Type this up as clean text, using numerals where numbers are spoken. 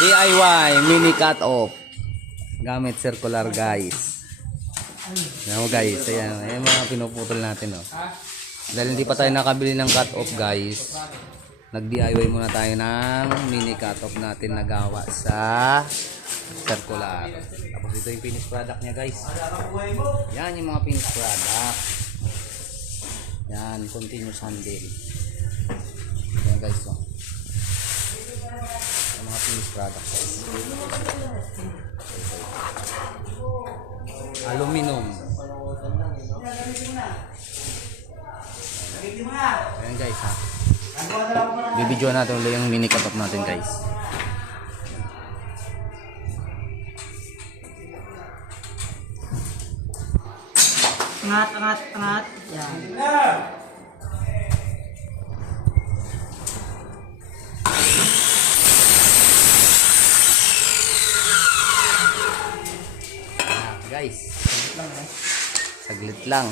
DIY mini cut off gamit circular guys. Ayan guys, ayan mga pinuputol natin dahil hindi pa tayo nakabili ng cut off guys, nag DIY muna tayo ng mini cut off natin na gawa sa circular. Tapos ito yung finished product nya guys. Yan yung mga finished product. Yan, continuous handle. Yan guys yung mga finished product guys. Aluminum. Ayan guys bibidyo natin ulit yung mini cut off natin guys. Angat. Yan. Guys, saglit lang